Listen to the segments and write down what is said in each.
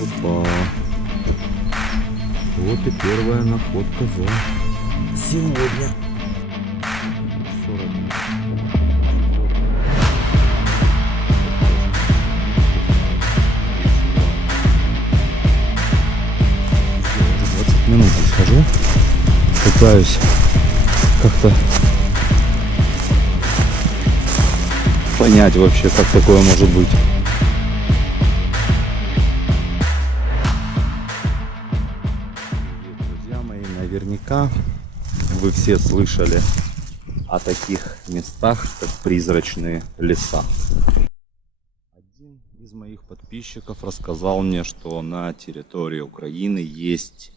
Опа. Вот и первая находка за сегодня. 40 минут. 20 минут здесь хожу. Пытаюсь как-то понять вообще, как такое может быть. Друзья мои, наверняка вы все слышали о таких местах, как призрачные леса. Один из моих подписчиков рассказал мне, что на территории Украины есть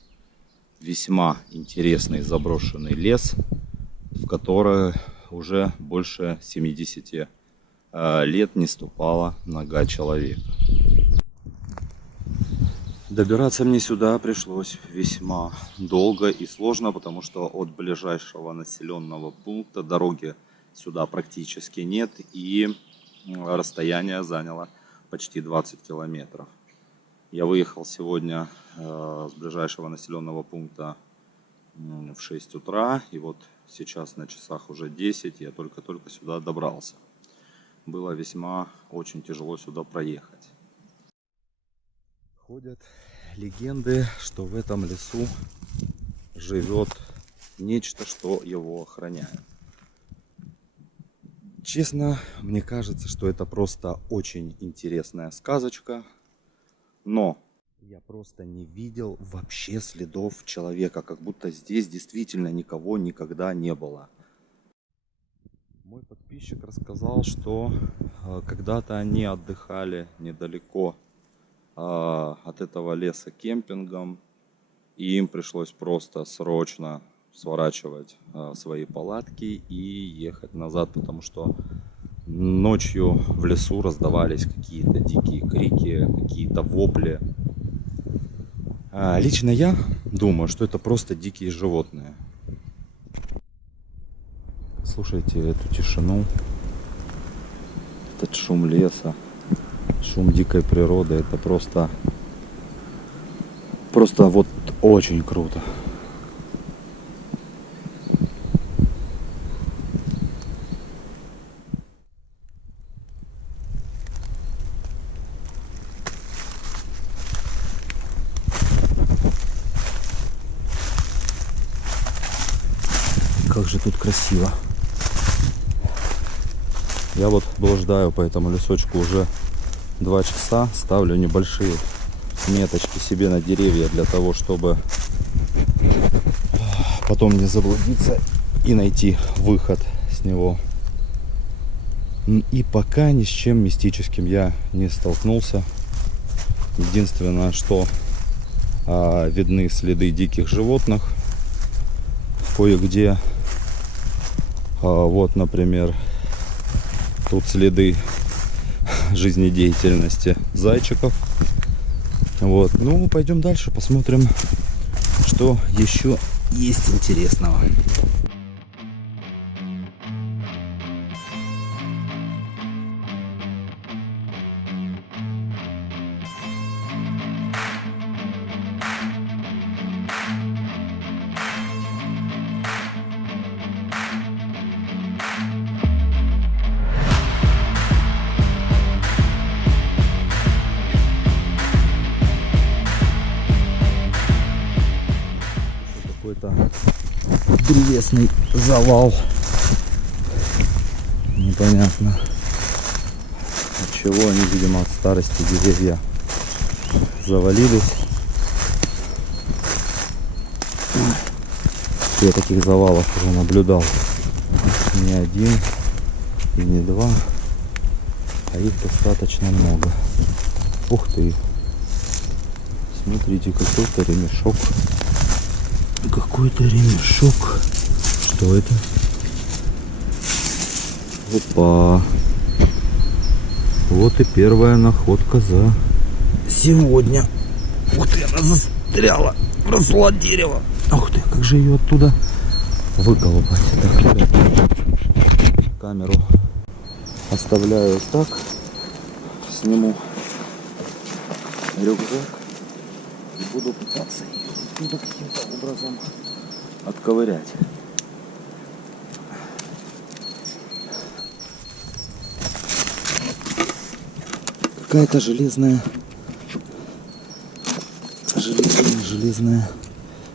весьма интересный заброшенный лес, в который уже больше 70 лет не ступала нога человека. Добираться мне сюда пришлось весьма долго и сложно, потому что от ближайшего населенного пункта дороги сюда практически нет, и расстояние заняло почти 20 километров. Я выехал сегодня с ближайшего населенного пункта в 6 утра, и вот сейчас на часах уже 10, я только-только сюда добрался. Было весьма очень тяжело сюда проехать. Ходят легенды, что в этом лесу живет нечто, что его охраняет. Честно, мне кажется, что это просто очень интересная сказочка, но я просто не видел вообще следов человека, как будто здесь действительно никого никогда не было. Мой подписчик рассказал, что когда-то они отдыхали недалеко от этого леса кемпингом, и им пришлось просто срочно сворачивать свои палатки и ехать назад, потому что ночью в лесу раздавались какие-то дикие крики, какие-то вопли. Лично я думаю, что это просто дикие животные. Слушайте эту тишину, этот шум леса, шум дикой природы. Это просто вот очень круто. Как же тут красиво. Я вот блуждаю по этому лесочку уже 2 часа, ставлю небольшие меточки себе на деревья для того, чтобы потом не заблудиться и найти выход с него. И пока ни с чем мистическим я не столкнулся. Единственное, что видны следы диких животных кое-где. Вот, например, тут следы жизнедеятельности зайчиков. Вот. Ну, пойдем дальше, посмотрим, что еще есть интересного. Какой-то древесный завал. Непонятно от чего они, видимо, от старости деревья завалились. Я таких завалов уже наблюдал не один и не два, а их достаточно много. Ух ты! Смотрите, какой-то ремешок. Какой-то ремешок. Что это? Опа! Вот и первая находка за сегодня. Ух ты, она застряла. Росла дерево. Ух ты, как же ее оттуда выколупать. Так, ребята, камеру оставляю так. Сниму рюкзак. И буду пытаться ее оттуда каким-то образом отковырять. Какая-то железная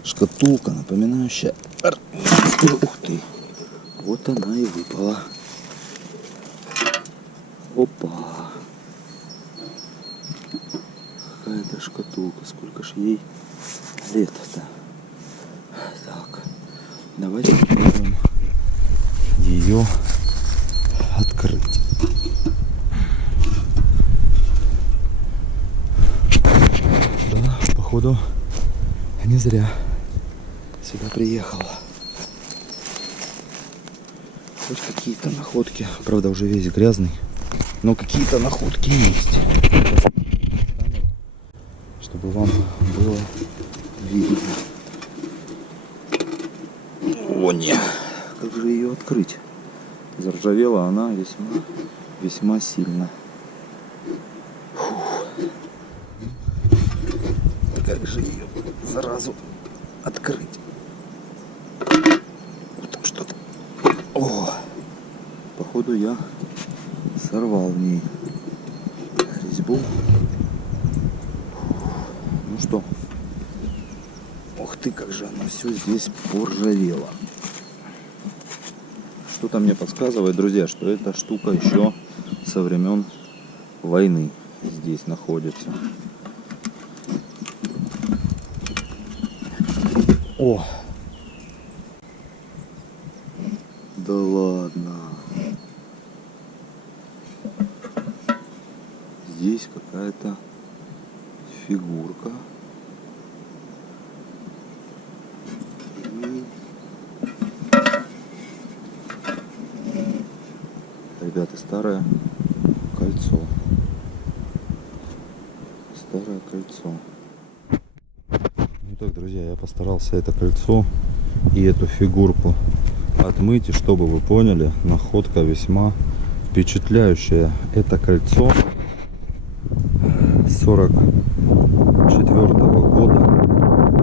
шкатулка, напоминающая армейскую. Ух ты! Вот она и выпала. Опа! Какая-то шкатулка. Сколько ж ей лет-то? Так, давайте попробуем ее открыть. Да, походу, не зря сюда приехала. Хоть какие-то находки. Правда, уже весь грязный. Но какие-то находки есть. Чтобы вам было видно. О, не! Как же ее открыть? Заржавела она весьма сильно. Фух. Как же ее сразу открыть? Вот там что-то. О! Походу я сорвал в ней резьбу. Ну что? Ух ты, как же оно все здесь поржавело. Что-то мне подсказывает, друзья, что эта штука еще со времен войны здесь находится. О! Да ладно. Здесь какая-то фигурка. Ребята, старое кольцо. Старое кольцо. Ну так, друзья, я постарался это кольцо и эту фигурку отмыть. И чтобы вы поняли, находка весьма впечатляющая. Это кольцо 44-го года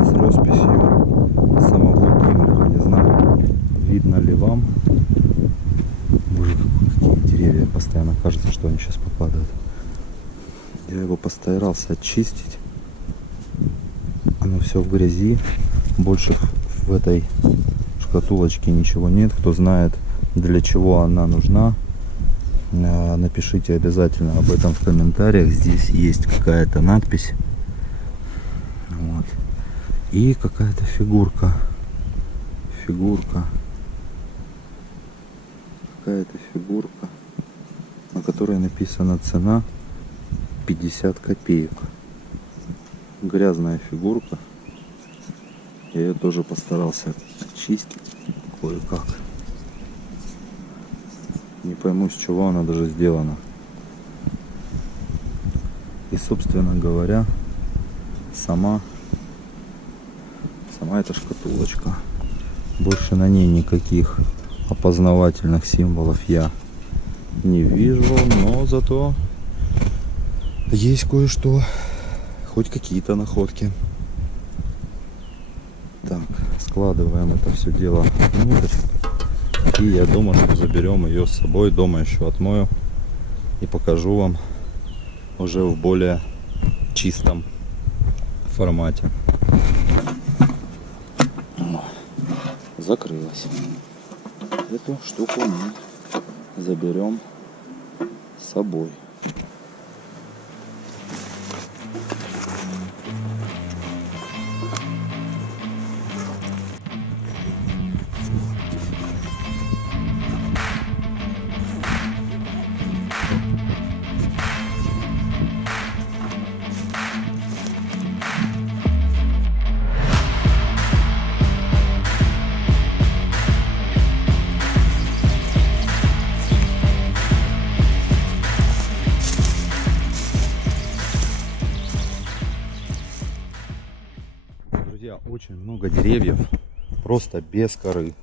с росписью самого Гиммлера. Не знаю, видно ли вам. Боже, какие деревья, постоянно кажется, что они сейчас попадают. Я его постарался очистить. Оно все в грязи. Больше в этой шкатулочке ничего нет. Кто знает, для чего она нужна, напишите обязательно об этом в комментариях. Здесь есть какая-то надпись. Вот. И какая-то фигурка. Какая-то фигурка, на которой написана цена 50 копеек. Грязная фигурка. Я ее тоже постарался очистить кое-как. Не пойму, с чего она даже сделана. И, собственно говоря, сама эта шкатулочка. Больше на ней никаких опознавательных символов я не вижу, но зато есть кое-что, хоть какие-то находки. Так, складываем это все дело внутрь. И я думаю, что заберем ее с собой. Дома еще отмою и покажу вам уже в более чистом формате. Закрылась. Эту штуку мы заберем с собой. Очень много деревьев просто без коры.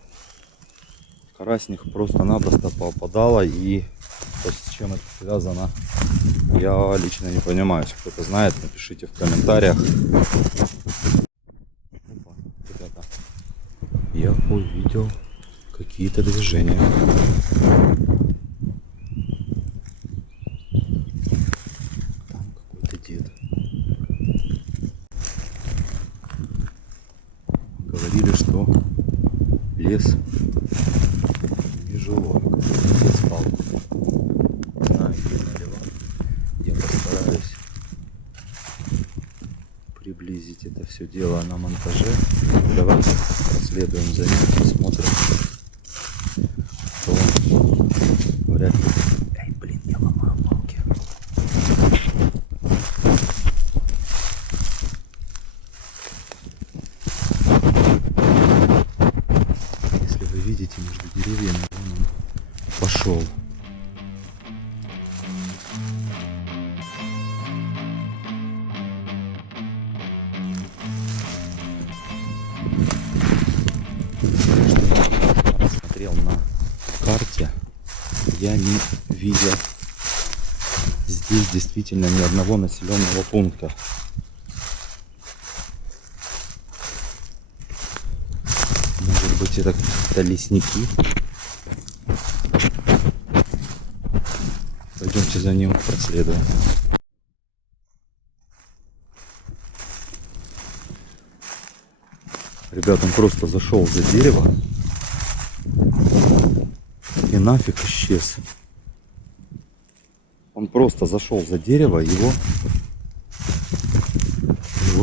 Кора с них просто-напросто попадала, и С чем это связано, я лично не понимаю. Если кто-то знает, напишите в комментариях. Опа, ребята, я увидел какие-то движения. Там какой-то дед. Говорили, что лес нежилой. Дед спал. Не знаю, видно ли вам. Я постараюсь приблизить это все дело на монтаже. Давайте проследуем за ним, посмотрим, что вряд ли. Эй, блин, я ломаю палки. Если вы видите, между деревьями он пошел. Смотрел на карте, я не видел здесь действительно ни одного населенного пункта. Может быть, это какие-то лесники. Пойдемте за ним проследуем. Ребят, он просто зашел за дерево и нафиг исчез. Он просто зашел за дерево, его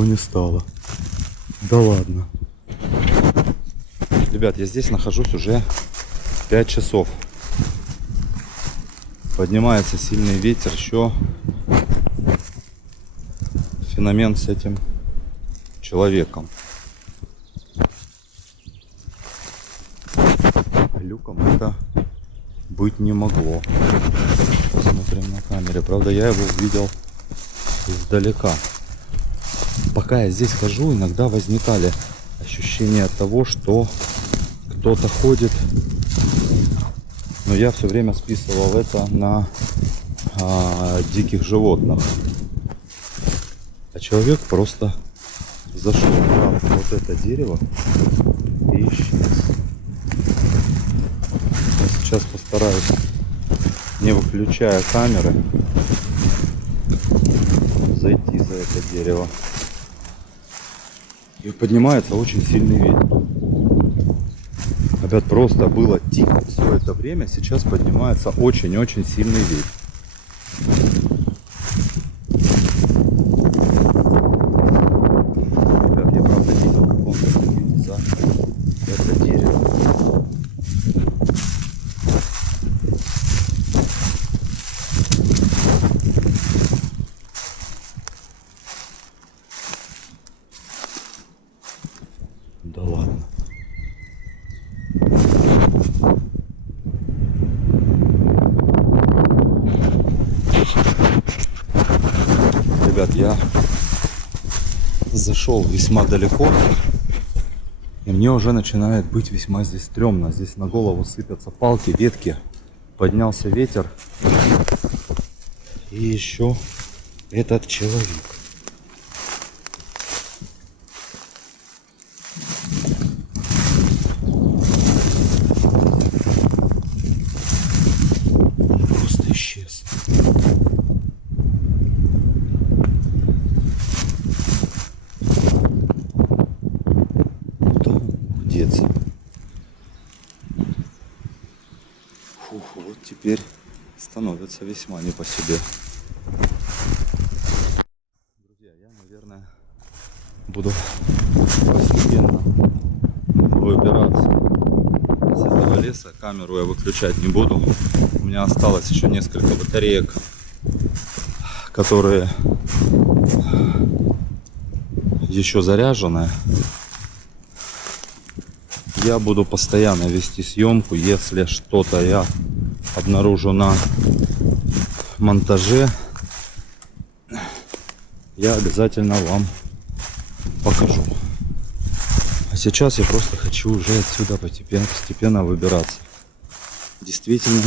не стало. Да ладно. Ребят, я здесь нахожусь уже 5 часов. Поднимается сильный ветер, еще феномен с этим человеком. Люком это быть не могло. Посмотрим на камере. Правда, я его увидел издалека. Пока я здесь хожу, иногда возникали ощущения того, что кто-то ходит. Но я все время списывал это на диких животных. А человек просто зашел в вот это дерево и исчез. Я сейчас постараюсь, не выключая камеры, зайти за это дерево. И поднимается очень сильный ветер. Ребят, просто было тихо все это время, сейчас поднимается очень-очень сильный ветер. Ребят, я правда видел, как он заходит за это дерево. Да ладно. Ребят, я зашел весьма далеко, и мне уже начинает быть весьма здесь стрёмно. Здесь на голову сыпятся палки, ветки, поднялся ветер, и еще этот человек. Просто исчез. Деться. Фух, вот теперь становится весьма не по себе. Друзья, я, наверное, буду постепенно выбираться из этого леса. Камеру я выключать не буду. У меня осталось еще несколько батареек, которые еще заряжены. Я буду постоянно вести съемку. Если что-то я обнаружу на монтаже, я обязательно вам покажу. А сейчас я просто хочу уже отсюда постепенно выбираться. Действительно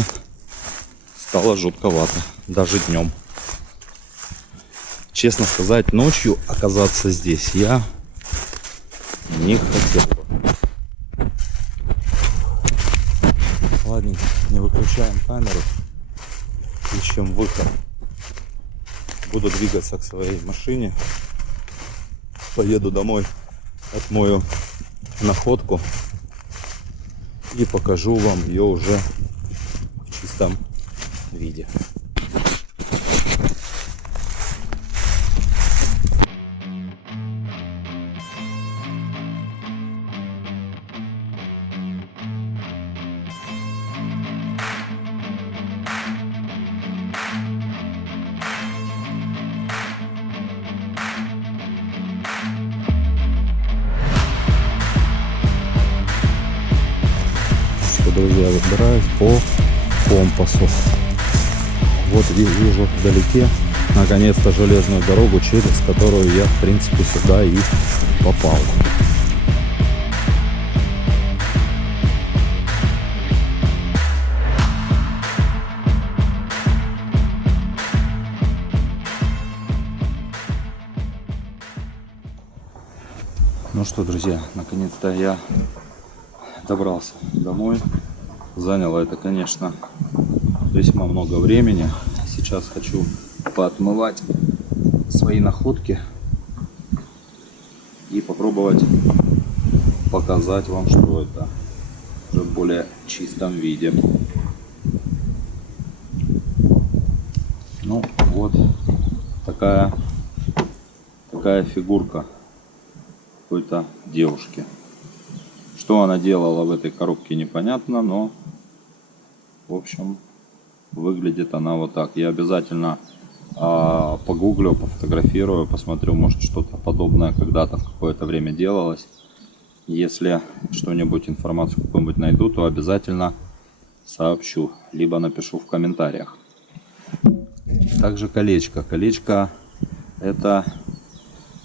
стало жутковато, даже днем. Честно сказать, ночью оказаться здесь я не хотел бы. Ладненько, не выключаем камеру, ищем выход. Буду двигаться к своей машине, поеду домой, отмою находку и покажу вам ее уже в чистом виде. Друзья, выбираюсь по компасу. Вот вижу вдалеке наконец-то железную дорогу, через которую я в принципе сюда и попал. Ну что, друзья, наконец-то я добрался домой. Заняло это, конечно, весьма много времени. Сейчас хочу поотмывать свои находки и попробовать показать вам, что это уже в более чистом виде. Ну вот такая фигурка какой-то девушки. Что она делала в этой коробке, непонятно, но в общем выглядит она вот так. Я обязательно погуглю, пофотографирую, посмотрю, может что-то подобное когда-то в какое-то время делалось. Если что-нибудь, информацию какую-нибудь найду, то обязательно сообщу, либо напишу в комментариях. Также колечко. Колечко — это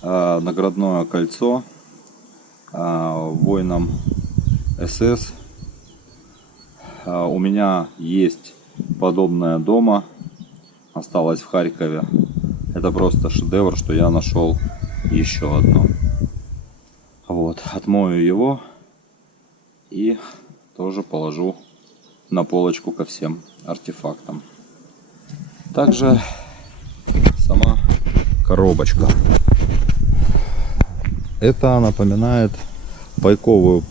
наградное кольцо воинам СС. У меня есть подобное дома, осталось в Харькове. Это просто шедевр, что я нашел еще одно. Вот, отмою его и тоже положу на полочку ко всем артефактам. Также сама коробочка. Это напоминает пайковую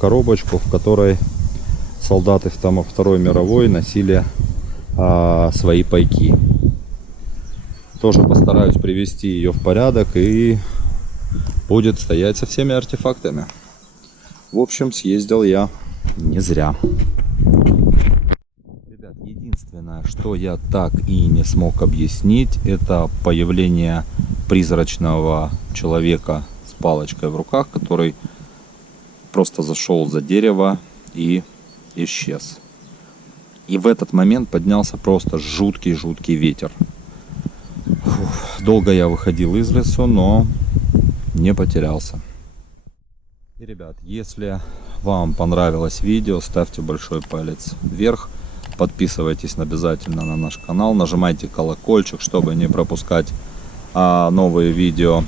коробочку, в которой солдаты Второй мировой носили свои пайки. Тоже постараюсь привести ее в порядок, и будет стоять со всеми артефактами. В общем, съездил я не зря. Ребят, единственное, что я так и не смог объяснить, это появление призрачного человека с палочкой в руках, который просто зашел за дерево и исчез. И в этот момент поднялся просто жуткий ветер. Долго я выходил из лесу, но не потерялся. И, ребят, если вам понравилось видео, ставьте большой палец вверх, подписывайтесь обязательно на наш канал, нажимайте колокольчик, чтобы не пропускать новые видео.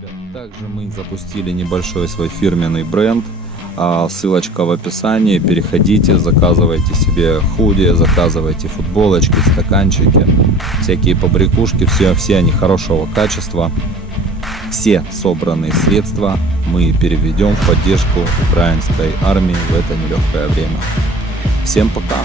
Ребят, также мы запустили небольшой свой фирменный бренд. Ссылочка в описании. Переходите, заказывайте себе худи, заказывайте футболочки, стаканчики, всякие побрякушки. Все они хорошего качества. Все собранные средства мы переведем в поддержку украинской армии в это нелегкое время. Всем пока!